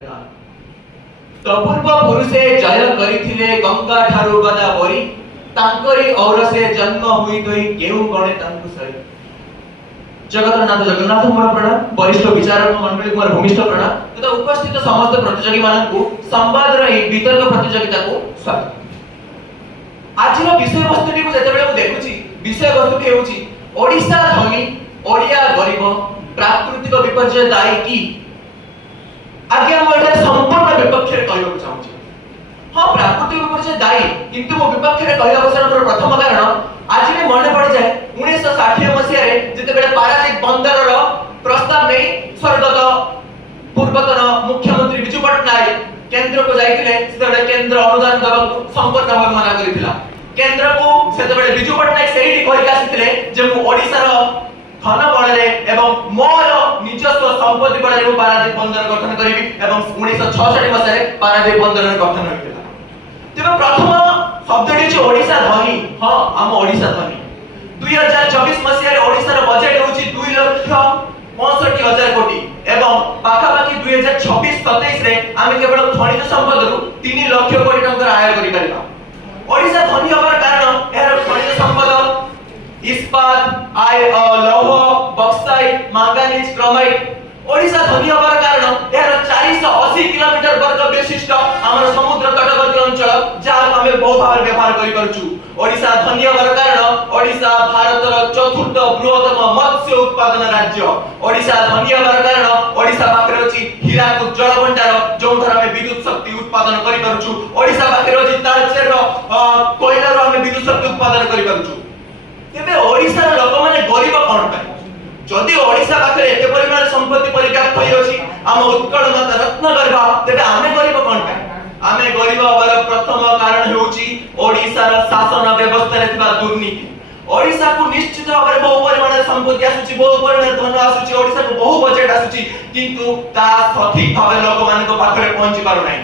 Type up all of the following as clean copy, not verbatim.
तपूर्व पुरुषे जय करिथिले गंगा ठारू गदा बरी तांकरी औरसे जन्म हुई तोई केउ गणे तांकु सरी। जगतनाथ जगन्नाथ मोर प्रणाम, वरिष्ठ विचारक मंडली मोर भूमिष्ठ प्रणाम तथा उपस्थित समस्त प्रतियोगी मानकु संवाद रही वितर्क प्रतियोगिता को स्वागत। आज विषय वस्तुटी को जेतेबेले मु देखुची विषय वस्तुटी हेउची ओडिसा धनी ओडिया गरीब प्राकृतिक विपर्यय दायी की आगे हम एटा संपूर्ण विपक्ष रे कहबो चाहूची। हां प्राकृतिक विपर्यय दायी किंतु मो विपक्ष रे कहबा अवसर प्रथम कारण आज भी मन पड़ जाए 1960 मसिया रे जेतेबेले पारादीप बंदर रो प्रस्ताव नै स्वर्गत पूर्वतन मुख्यमंत्री बिजू पटनायक केंद्र को जाइतिले सेतेबेले केंद्र अनुदान दबाकू संपूर्ण भाव मना करिथिला। केंद्र को सेतेबेले बिजू पटनायक सेहिटी कहि आसिथिले जे मु ओडिसा रो धन बଳରେ ଏବଂ ମୋର ନିଜସ୍व ସମ୍ପତ୍ତି ବଳରେ ମୁଁ ପାରାଦୀପ ବନ୍ଦର ଗଠନ କରିବି ଏବଂ 1966 ମସିହାରେ ପାରାଦୀପ ବନ୍ଦରର ଗଠନ ହୋଇଥିଲା। ତେବେ ପ୍ରଥମ ଶବ୍ଦଟି ଅଛି ଓଡିଶା ଧନୀ। ହଁ ଆମ ଓଡିଶା ଧନୀ। 2024 ମସିହାରେ ଓଡିଶାର ବଜେଟ୍ ହେଉଛି 2,65,000 କୋଟି ଏବଂ ପାଖାପାଖି 2026-27 ରେ ଆମେ କେବଳ ଖଣିଜ ସମ୍ପଦରୁ 3 ଲକ୍ଷ କୋଟି ଟଙ୍କାର ଆୟ କରିପାରିବା। ଓଡିଶା ଧନୀ ହେବାର କାରଣ ଏହାର ଖଣିଜ ସମ୍ପଦ इस्पात लौह बक्साइट मैंगानीज क्रोमाइट। ओडिशा धनी होबार कारण यार 480 किलोमीटर वर्ग विशिष्ट हमर समुद्र तटवर्ती अंचल जहाँ हमें बहु भाव व्यवहार करि परछु। ओडिशा धनी होबार कारण ओडिशा भारतर चतुर्थ बृहत्तम मत्स्य उत्पादन राज्य। ओडिशा धनी होबार कारण ओडिशा पाखरे अछि हीराकुद जल भंडार जोंथर हमें विद्युत शक्ति उत्पादन करि परछु। ओडिशा पाखरे अछि तालचेर कोयला रो हमें विद्युत शक्ति उत्पादन करि परछु। तेबे ओडिसा रो लोक माने गरीब कोन पाए? जदि ओडिसा पाखरे एते परिमाण संपत्ति पर्याप्त होई अछि हम उत्कल माता रत्न गरबा तेबे आमे गरीब कोन पाए? आमे गरीब होबार प्रथम कारण हेउची ओडिसा रो शासन व्यवस्था रे थिबा दुर्नीति। ओडिसा को निश्चित भाबरे बहु परिमाण संपत्ति आसुची, बहु परिमाण धन आसुची, ओडिसा को बहु बजेट आसुची किंतु ता सठिक भाबे लोक माने को पाखरे पहुंची पारु नाही।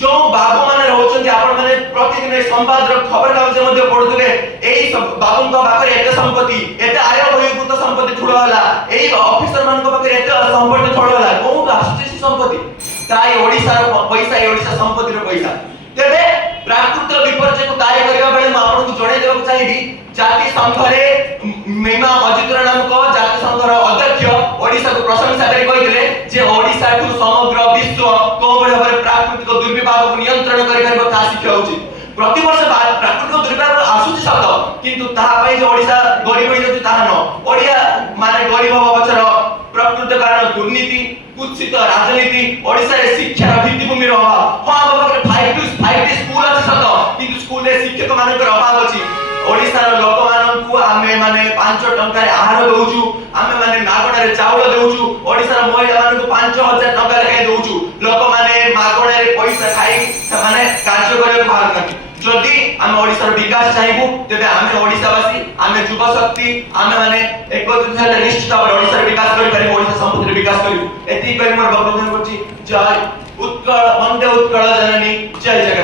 जो बाबू माने रहउछन आपण माने प्रतिदिन संवाद रो खबर कागज मध्ये पढुथिबे एई सब बाबून को पाखरे एते संपत्ति एते आय बहिर्भूत संपत्ति ठुलो होला, एई ऑफिसर मान को पाखरे एते संपत्ति ठुलो होला, कोन आसुची संपत्ति ताई ओडिसा रो पैसा ओडिसा संपत्ति रो पैसा। तेबे प्राकृतिक विपर्यय को दाय करबा बेले म आपन को जणे देबा चाहिबी जाति संघ रे मीमा मजिदुर नामक जाति संघ रो अध्यक्ष ओडिसा को प्रशंसा करि कहिथिले जे ओडिसा को समग्र विश्व कोबळे भाबरे प्राकृतिक दुर्विपाक को नियंत्रण करि परबो ता शिक्षा उचित। प्रति वर्ष प्राकृतिक दुर्विपाक आसुची शब्द किंतु ताहा पई जे ओडिसा गरीब होई जति ताहा न ओडिया माने गरीब होबा पछर प्रकृत कारण दुर्नीति कुत्सित राजनीति ओडिसा रे शिक्षा भित्तिभूमि रो अभाव। हां बाबा 5 स्कूल अछि सत किंतु स्कूल रे शिक्षक मानकर अभाव अछि। ओडिसा रो लोक माननकु आमे माने 5 टंका रे आहार दउछु, आमे माने मागणा रे चावल दउछु, ओडिसा रो महिला माननकु 5000 टंका रे दउछु, लोक माने मागणा रे पैसा खाई माने कार्य करे बाहर नथि। जदि आमे ओडिसा रो विकास चाहबु तेबे आमे ओडिसावासी आमे युवा शक्ति आमे माने एकत्रित हेले निश्चित भाबरे ओडिसा रो विकास करि पारिबो, ओडिसा संपत्ति रो विकास करिबो। एति कहि मोर बक्तव्य करछि। जय उत्कल वंदे उत्कल जननी जय जगन्नाथ।